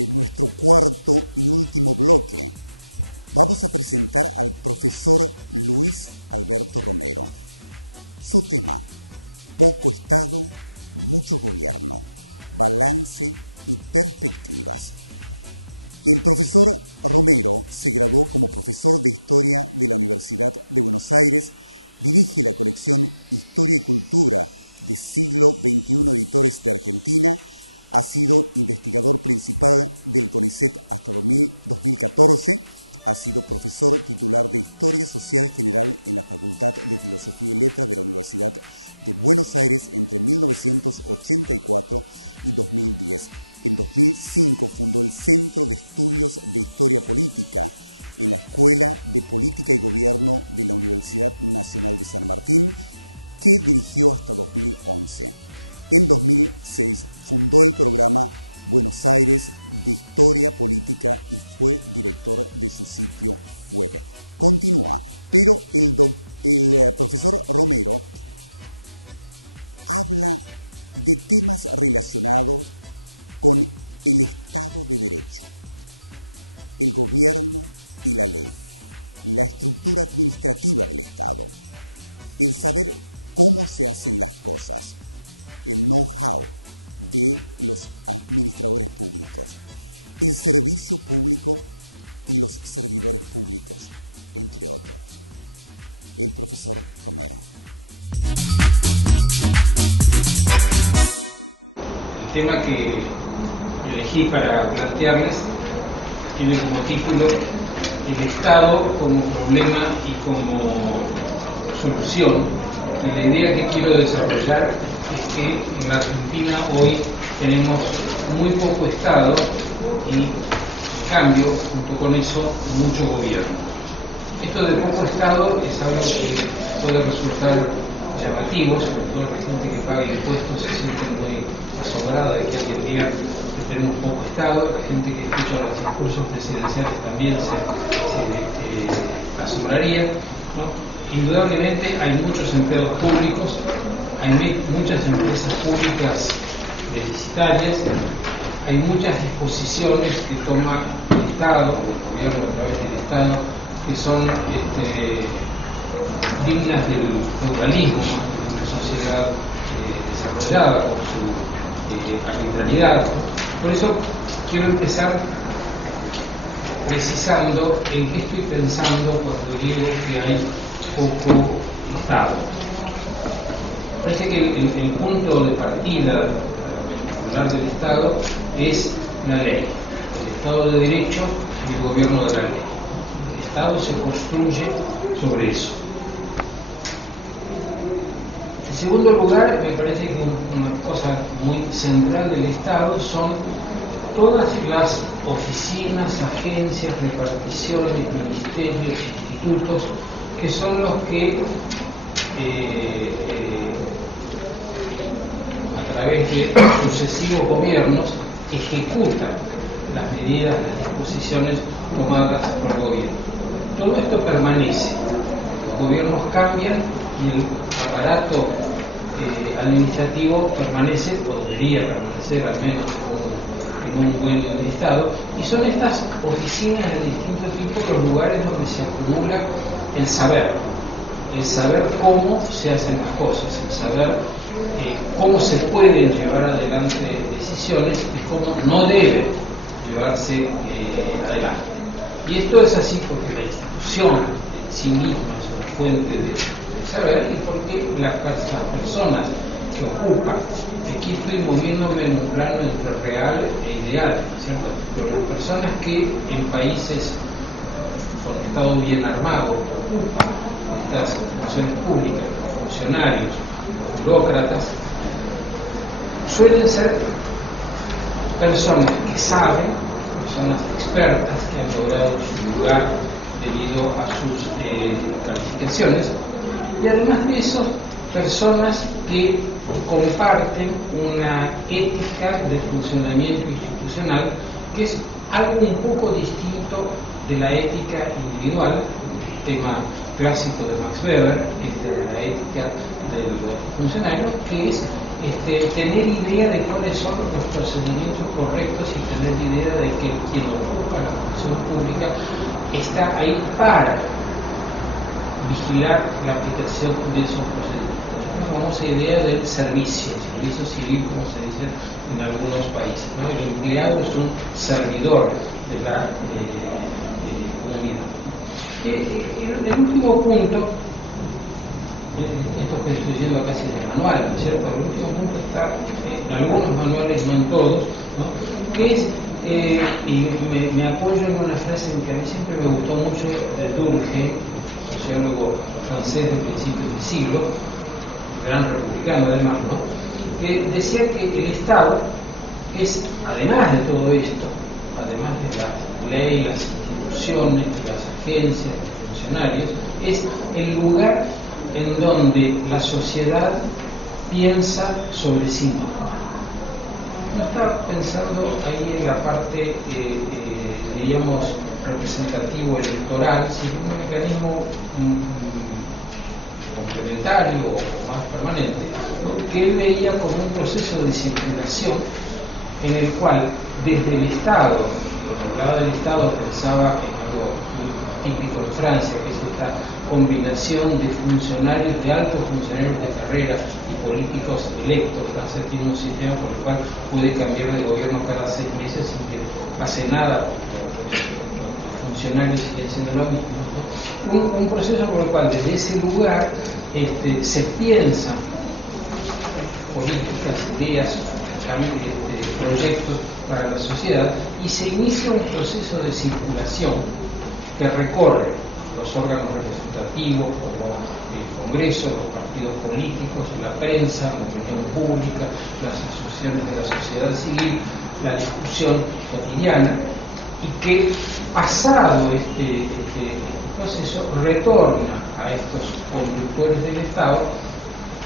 En nuestro cuarto y último bloque vamos a presentar al profesor Luis Alberto Romero. Su tema: poco Estado, mucho gobierno, balance y perspectivas. El profesor Romero se graduó como profesor de Historia de la Universidad de Buenos Aires, dirige la colección Historia y Cultura de Siglo XXI Editores de Argentina, ha sido investigador principal del CONICET hasta 2014, ha sido profesor titular de Historia Social General en la Facultad de Filosofía y Letras de la Universidad de Buenos Aires entre 1984 y 2010. En 2005 fundó el Centro de Estudios de Historia Política en la Escuela de Política y Gobierno de la Universidad Nacional de San Martín, que dirigió hasta 2011. En 2006 fundó el programa Buenos Aires de Historia Política y fue director de su sitio web. Continúa, pero el profesor Romero habla de temas relacionados con el Estado de Derecho, el gobierno y la ley, la estructura administrativa del Estado, el saber cómo se hacen las cosas, el know-how de los administradores públicos, el servicio público y los servidores públicos, entre otros. El profesor Romero. El tema que elegí para plantearles tiene como título el Estado como problema y como solución. Y la idea que quiero desarrollar es que en la Argentina hoy tenemos muy poco Estado y, en cambio, junto con eso, mucho gobierno. Esto de poco Estado es algo que puede resultar llamativo, sobre todo la gente que paga impuestos se siente muy asombrada de que alguien diga que tenemos poco Estado. La gente que escucha los discursos presidenciales también se asombraría, ¿no? Indudablemente hay muchos empleados públicos, hay muchas empresas públicas deficitarias, hay muchas disposiciones que toma el Estado, el gobierno a través del Estado, que son dignas del feudalismo, de una sociedad desarrollada por su arbitrariedad. Por eso quiero empezar precisando en qué estoy pensando cuando digo que hay poco Estado. Parece que el punto de partida para hablar del Estado es la ley, el Estado de Derecho y el gobierno de la ley. El Estado se construye sobre eso. En segundo lugar, me parece que una cosa muy central del Estado son todas las oficinas, agencias, reparticiones, ministerios, institutos, que son los que a través de sucesivos gobiernos ejecutan las medidas, las disposiciones tomadas por el gobierno. Todo esto permanece, los gobiernos cambian y el aparato administrativo permanece, o debería permanecer al menos en un buen estado, y son estas oficinas de distinto tipo los lugares donde se acumula el saber cómo se hacen las cosas, el saber cómo se pueden llevar adelante decisiones y cómo no deben llevarse adelante. Y esto es así porque la institución en sí misma es una fuente de saber y porque las personas que ocupan, aquí estoy moviéndome en un plano entre real e ideal, ¿cierto? Pero las personas que en países con Estado bien armado ocupan estas funciones públicas, funcionarios, burócratas, suelen ser personas que saben, personas expertas que han logrado su lugar debido a sus calificaciones, y además de eso, personas que comparten una ética de funcionamiento institucional que es algo un poco distinto de la ética individual, el tema clásico de Max Weber, de la ética del funcionario, que es tener idea de cuáles son los procedimientos correctos y tener idea de que quien ocupa la función pública está ahí para vigilar la aplicación de esos procedimientos. Nosotros vamos a la idea del servicio civil, como se dice en algunos países, ¿no? El empleado es un servidor de la comunidad. El último punto, esto que estoy diciendo casi de manual, ¿no es cierto? El último punto está en algunos manuales, no en todos, ¿no? Que es, y me apoyo en una frase que a mí siempre me gustó mucho de Durkheim, sociólogo francés del principio del siglo, gran republicano además, ¿no? Que decía que el Estado es, además de todo esto, además de la ley, las instituciones, las agencias, los funcionarios, es el lugar en donde la sociedad piensa sobre sí misma. No está pensando ahí en la parte, diríamos, representativo electoral, sino un mecanismo complementario o más permanente, ¿no? Que él veía como un proceso de circulación en el cual desde el Estado, cuando hablaba del Estado pensaba en algo muy típico en Francia, que es esta combinación de funcionarios, de altos funcionarios de carrera y políticos electos. Francia tiene un sistema por el cual puede cambiar de gobierno cada 6 meses sin que pase nada, porque los funcionarios siguen siendo lo mismo, ¿no? Un proceso por el cual desde ese lugar se piensan políticas, ideas, proyectos para la sociedad, y se inicia un proceso de circulación que recorre los órganos representativos como el Congreso, los partidos políticos, la prensa, la opinión pública, las asociaciones de la sociedad civil, la discusión cotidiana, y que pasado este proceso retorna a estos conductores del Estado,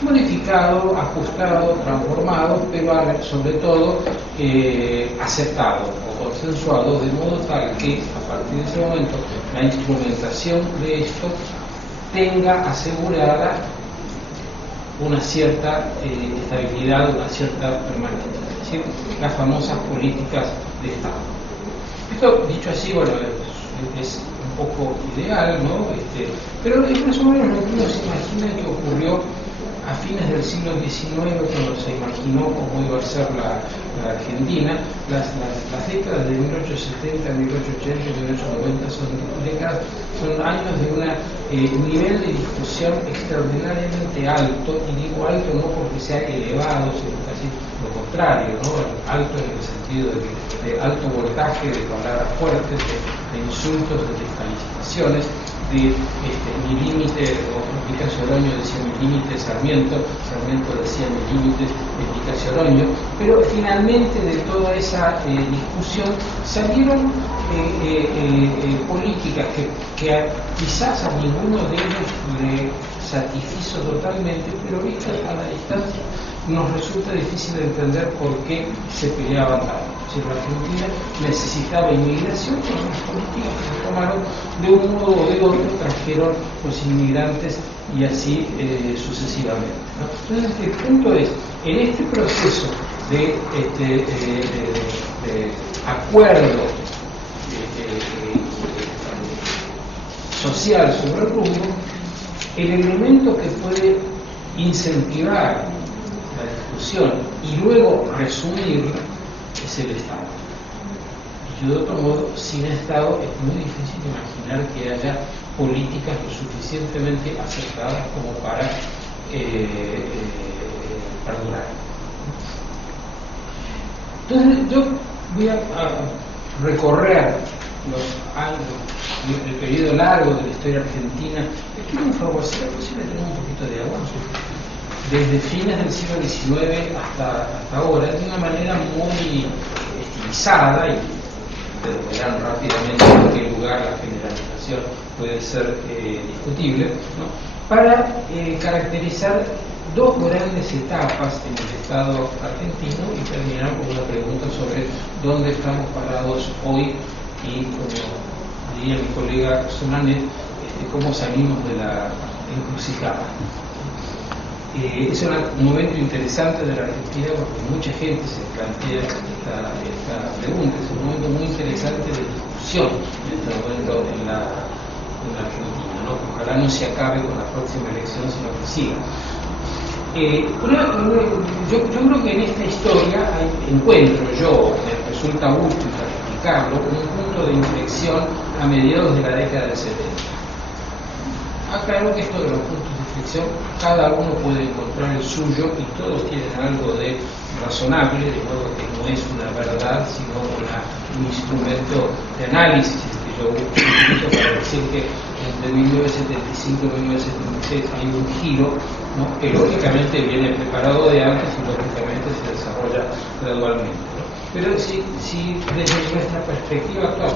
modificado, ajustado, transformado, pero sobre todo aceptado o consensuado, de modo tal que a partir de ese momento la instrumentación de esto tenga asegurada una cierta estabilidad, una cierta permanencia, es decir, las famosas políticas de Estado. Esto, dicho así, bueno, es un poco ideal, ¿no? Pero es más o menos lo que uno se imagina que ocurrió a fines del siglo XIX, cuando se imaginó cómo iba a ser la Argentina. Las décadas de 1870, 1880, 1890 son años de un nivel de discusión extraordinariamente alto, y digo alto no porque sea elevado, sino casi lo contrario, ¿no? Alto en el sentido de alto voltaje, de palabras fuertes, de insultos, de descalificaciones, de mi límite, o Picasso Oroño decía mi límite Sarmiento decía mi límite Picasso Oroño, pero finalmente de toda esa discusión salieron políticas que quizás a ninguno de ellos le satisfizo totalmente, pero vistas a la distancia nos resulta difícil de entender por qué se peleaban tanto. Si la Argentina necesitaba inmigración, pues las políticas que se tomaron de un modo o de otro, trajeron los inmigrantes y así sucesivamente, ¿no? Entonces el punto es, en este proceso de acuerdo social sobre el rumbo, el elemento que puede incentivar la discusión y luego resumirla es el Estado. Y de otro modo, sin Estado es muy difícil imaginar que haya políticas lo suficientemente acertadas como para perdurar. Entonces yo voy a recorrer los años, el periodo largo de la historia argentina. Les quiero un favor, si es posible tener un poquito de agua, desde fines del siglo XIX hasta ahora, de una manera muy estilizada, y verán rápidamente en qué lugar la generalización puede ser discutible, ¿no? Para caracterizar dos grandes etapas en el Estado argentino y terminar con una pregunta sobre dónde estamos parados hoy y, como diría mi colega Sonanet, cómo salimos de la encrucijada. Es un momento interesante de la Argentina porque mucha gente se plantea esta pregunta. Es un momento muy interesante de discusión en este momento en la Argentina, ¿no? Que ojalá no se acabe con la próxima elección, sino que siga. Yo creo que en esta historia encuentro me resulta útil para explicarlo, un punto de inflexión a mediados de la década del 70. Claro que esto de los puntos de inflexión, cada uno puede encontrar el suyo y todos tienen algo de razonable, de modo que no es una verdad, sino un instrumento de análisis que yo utilizo para decir que entre 1975 y 1976 hay un giro, ¿no? Que lógicamente viene preparado de antes y lógicamente se desarrolla gradualmente, ¿no? Pero si desde nuestra perspectiva actual,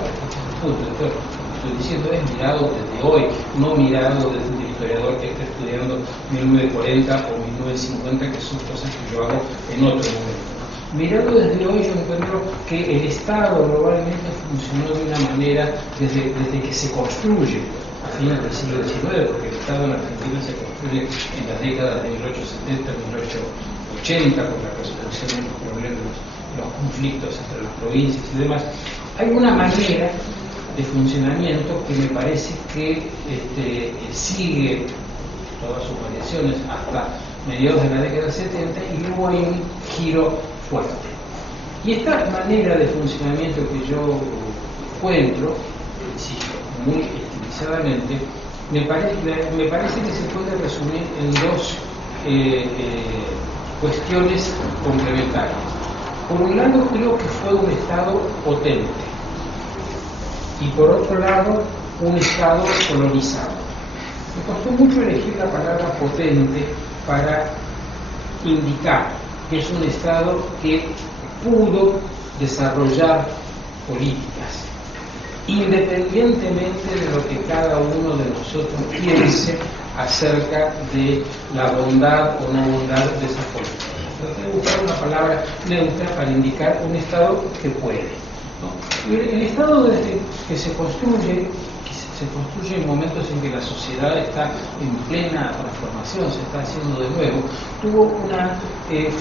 estoy diciendo es mirado desde hoy, no mirado desde un historiador que está estudiando 1940 o 1950, que son cosas que yo hago en otro momento. Mirado desde hoy, yo encuentro que el Estado globalmente funcionó de una manera desde que se construye a fines del siglo XIX, porque el Estado en Argentina se construye en las décadas de 1870, 1880, con la resolución de los problemas, los conflictos entre las provincias y demás. Hay una manera de funcionamiento que me parece que sigue todas sus variaciones hasta mediados de la década del 70 y luego hay un giro fuerte. Y esta manera de funcionamiento que yo encuentro, insisto, muy estilizadamente, me parece que se puede resumir en dos cuestiones complementarias. Por un lado, creo que fue un Estado potente, y por otro lado, un Estado colonizado. Me costó mucho elegir la palabra potente para indicar que es un Estado que pudo desarrollar políticas, independientemente de lo que cada uno de nosotros piense acerca de la bondad o no bondad de esas políticas. Traté de buscar una palabra neutra para indicar un Estado que puede, ¿no? El Estado desde que se construye en momentos en que la sociedad está en plena transformación, se está haciendo de nuevo, tuvo una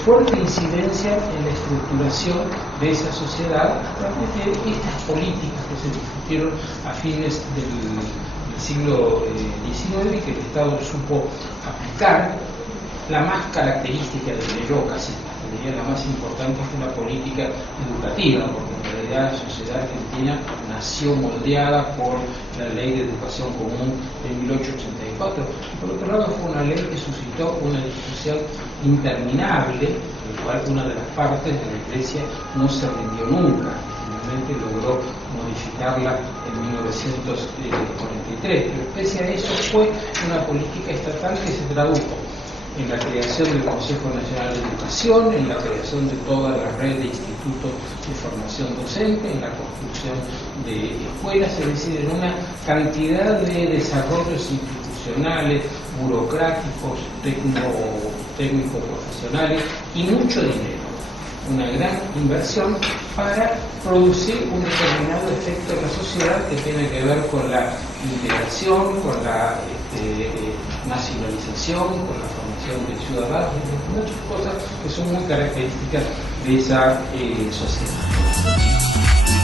fuerte incidencia en la estructuración de esa sociedad a través de estas políticas que se discutieron a fines del siglo XIX y que el Estado supo aplicar. La más característica, diría yo, casi diría la más importante, fue la política educativa, porque en realidad la sociedad argentina nació moldeada por la Ley de Educación Común de 1884. Y por otro lado fue una ley que suscitó una discusión interminable, en la cual una de las partes de la Iglesia no se rindió nunca. Finalmente logró modificarla en 1943, pero pese a eso fue una política estatal que se tradujo en la creación del Consejo Nacional de Educación, en la creación de toda la red de institutos de formación docente, en la construcción de escuelas, es decir, en una cantidad de desarrollos institucionales, burocráticos, técnico-profesionales y mucho dinero. Una gran inversión para producir un determinado efecto en la sociedad que tiene que ver con la integración, con la nacionalización, con la formación de ciudadanos, muchas cosas que son muy características de esa sociedad.